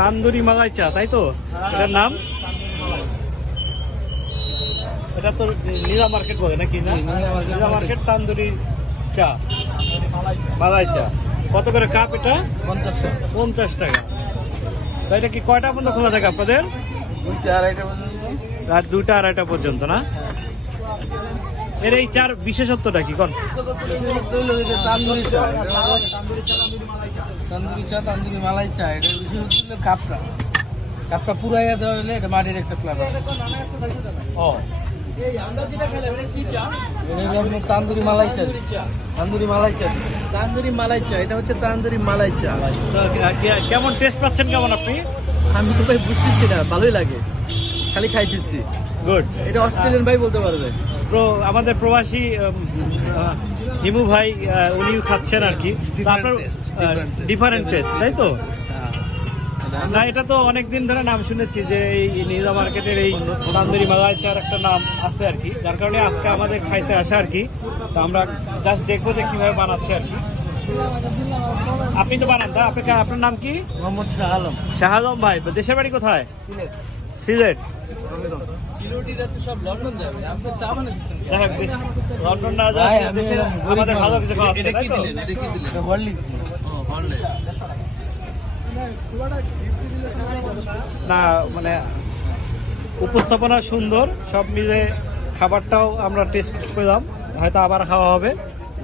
তান্দুরি মালাই চা তাই তো? এটার নাম? এটা তো নীলা মার্কেট বলে নাকি না? নীলা মার্কেট। তান্দুরি চা। মালাই চা। কত করে কাপ এটা? পঞ্চাশ টাকা। পঞ্চাশ টাকা। তো এটা কি কয়টা পর্যন্ত খোলা থাকে আপনাদের? দুইটা আড়াইটা পর্যন্ত। রাত দুটা আড়াইটা পর্যন্ত না? এর এই চার বিশেষত্বটা কি? কোন? তান্দুরি চা তান্দুরি চা তান্দুরি মালাই চা এটা বিশেষত্ব হলো কাপটা কাপটা পুরাইয়া দেওয়া হলে এটা মাটির একটা ফ্লেভার তান্দুরি মালাই চা তান্দুরি মালাই চা তান্দুরি মালাই চা এটা হচ্ছে তান্দুরি মালাই চা কেমন টেস্ট পাচ্ছেন কেমন আপনি আমি তো ভাই বুঝতেছি না, ভালোই লাগে। খালি খাইতেছি। গুড এটা অস্ট্রেলিয়ান ভাই বলতে পারবে। প্রো আমাদের প্রবাসী হিমু ভাই উনিও খাচ্ছেন আর কি. ডিফারেন্ট টেস্ট তাই তো? না এটা তো অনেকদিন ধরে নাম শুনেছি যে এই নিজা মার্কেটের এই তান্দুরি মালাই চার একটা নাম আছে আর কি। যার কারণে আজকে আমাদের খাইতে আসে আর কি। তো আমরা জাস্ট দেখব যে কীভাবে বানাচ্ছে আর কি। আপনি তো বানান তা আপনার আপনার নাম কি? মোহাম্মদ শাহ আলম। শাহ আলম ভাই দেশের বাড়ি কোথায়? সিলেট লন্ডন না ভাই, যাওয়া আমি দেশে এরকম গরিব আমাদের ভালো কিছু খাওয়াচ্ছে এটা কি দিলেন? এটা কি দিলেন? হরলিক্স। ও, হরলিক্স। না মানে উপস্থাপনা সুন্দর সব মিলে খাবারটাও আমরা টেস্ট পেলাম হয়তো আবার খাওয়া হবে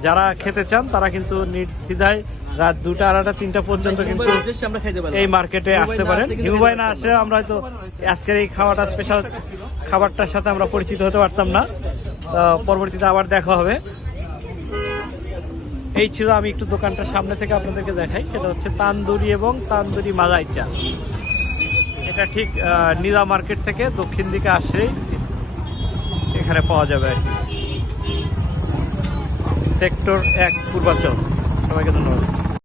যারা খেতে চান তারা কিন্তু নির্দ্বিধায় রাত দুটা আড়াটা তিনটা পর্যন্ত কিন্তু। এই মার্কেটে আসতে পারেন। হিমুবাই না আসে আমরা হয়তো আজকের এই খাওয়াটা স্পেশাল খাবারটার সাথে আমরা পরিচিত হতে পারতাম না। পরবর্তীতে আবার দেখা হবে। এই ছিল আমি একটু দোকানটার সামনে থেকে আপনাদেরকে দেখাই। সেটা হচ্ছে তান্দুরি এবং তান্দুরি মালাই চা। এটা ঠিক নীলা মার্কেট থেকে দক্ষিণ দিকে আসলেই এখানে পাওয়া যাবে আর কি। সেক্টর এক পূর্বাচল। പ്രവഹിക്കുന്നുണ്ടോ